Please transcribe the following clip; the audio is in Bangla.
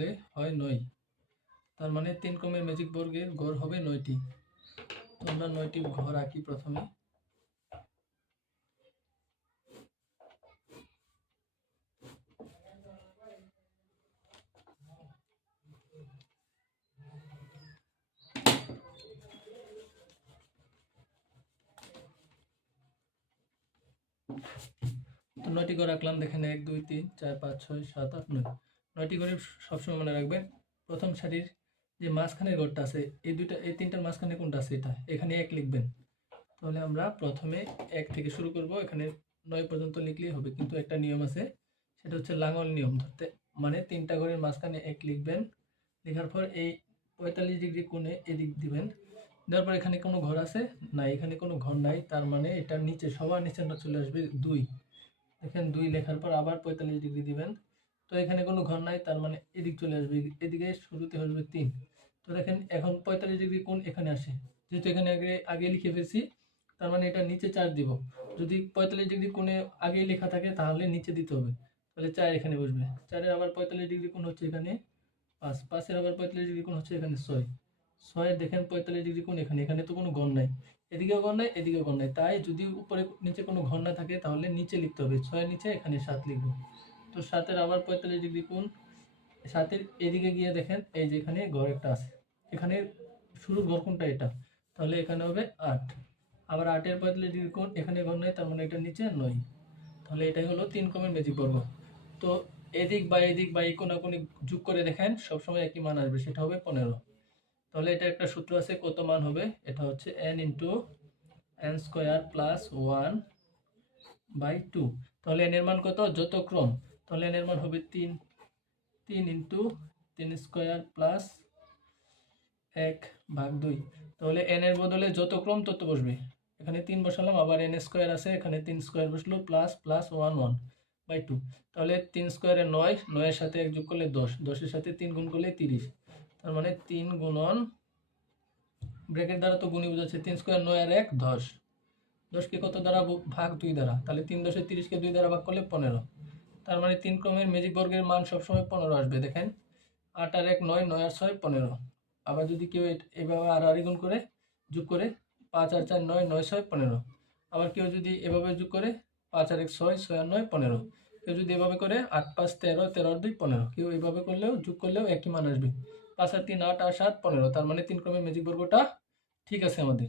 কাটলে হয় নয়। তার মানে তিন ক্রমের ম্যাজিক বর্গের গড় হবে নয়টি। তো আমরা নয়টি ঘর আঁকি প্রথমে। তো নয়টি ঘর আঁকলাম দেখেন এক, দুই, তিন, চার, পাঁচ, ছয়, সাত, আট, নয়। নয়টি ঘরে সবসময় মনে রাখবেন। প্রথম সারির যে মাঝখানের ঘরটা আছে, এই দুইটা, এই তিনটার মাঝখানে কোনটা আছে এটা? এখানে এক লিখবেন। তাহলে আমরা প্রথমে এক থেকে শুরু করব। এখানে নয় পর্যন্ত লিখলেই হবে, কিন্তু একটা নিয়ম আছে। সেটা হচ্ছে লাঙল নিয়ম ধরতে। মানে তিনটা ঘরের মাঝখানে এক লিখবেন। লেখার পর এই পঁয়তাল্লিশ ডিগ্রি কোণে এদিক দিবেন। দেওয়ার পর এখানে কোনো ঘর আছে? না এখানে কোনো ঘর নাই। তার মানে এটার নিচে, সবার নিচে চলে আসবে দুই। দেখেন দুই লেখার পর আবার পঁয়তাল্লিশ ডিগ্রি দিবেন। তো এখানে কোনো ঘর নাই, তার মানে এদিক চলে আসবে, এদিকে শুরুতে আসবে তিন। তো দেখেন এখন পঁয়তাল্লিশ ডিগ্রি কোন এখানে আসে। যেহেতু এখানে আগে আগে লিখে ফেলছি, তার মানে এটা নিচে চার দিব। যদি পঁয়তাল্লিশ ডিগ্রি কোণে আগেই লেখা থাকে, তাহলে নিচে দিতে হবে। তাহলে চার এখানে বসবে। চারের আবার পঁয়তাল্লিশ ডিগ্রি কোণ হচ্ছে এখানে পাঁচ। পাঁচের আবার পঁয়তাল্লিশ ডিগ্রি কোণ হচ্ছে এখানে ছয়। ছয়ের দেখেন পঁয়তাল্লিশ ডিগ্রি কোণ এখানে এখানে তো কোনো ঘর নাই। এদিকেও ঘর নাই, এদিকেও ঘর নাই। তাই যদি উপরে, নিচে কোনো ঘর না থাকে, তাহলে নিচে লিখতে হবে। ছয়ের নিচে, এখানে সাত লিখব। তো সাতের আবার পঁয়তাল্লিশ ডিগ্রি কোণ। সাতের এদিকে গিয়ে দেখেন, এই যে এখানে ঘর একটা আছে। এখানে শুরু ঘর কোনটা এটা। তাহলে এখানে হবে আট। আবার আটের পঁয়তাল্লিশ ডিগ্রি কোণ, এখানে ঘর নয় তার মানে এটা নিচে নয়। তাহলে এটাই হলো তিন ক্রমের ম্যাজিক বর্গ। তো এদিক বা এদিক বা এই কোনা কোনি যোগ করে দেখেন, সবসময় একই মান আসবে, সেটা হবে পনেরো। তাহলে এটা একটা সূত্র আছে, কত মান হবে? এটা হচ্ছে n into n square plus one by two তাহলে এন এর মান কত? যত ক্রম। তাহলে এর মান হবে তিন তিন ইন্টু তিন স্কোয়ার প্লাস এক ভাগ দুই। তাহলে এন এর বদলে যত ক্রম তত বসবে। এখানে তিন বসালাম, আবার এন স্কোয়ার আছে, এখানে তিন স্কোয়ার বসল, plus plus one one by two. তাহলে তিন স্কোয়ারে নয়, নয়ের সাথে এক যোগ করলে দশ। দশের সাথে তিন গুণ করলে তিরিশ। তার মানে তিন গুণন ব্রেকের দ্বারা তো গুণই বোঝাচ্ছে, তিন স্কোয়ার নয় আর এক, দশ। দশকে কত দ্বারা ভাগ দুই দ্বারা? তাহলে তিন দশে তিরিশকে দুই দ্বারা ভাগ করলে পনেরো। তার মানে তিন ক্রমের ম্যাজিক বর্গের মান সবসময় পনেরো আসবে, দেখেন। আট আর এক নয় নয় আর ছয় পনেরো। আবার যদি কেউ এভাবে আর আড়ি গুণ করে, যোগ করে, পাঁচ আর চার নয় নয় ছয় পনেরো। আবার কেউ যদি এভাবে যোগ করে, পাঁচ আর এক ছয় ছয় আর নয় পনেরো। কেউ যদি এভাবে করে, আট, পাঁচ, তেরো তেরো আর দুই পনেরো। কেউ এভাবে করলেও, যোগ করলেও একই মান আসবে। পাঁচ আর তিন, আট আর সাত, পনেরো। তার মানে তিন ক্রমের ম্যাজিক বর্গটা ঠিক আছে আমাদের।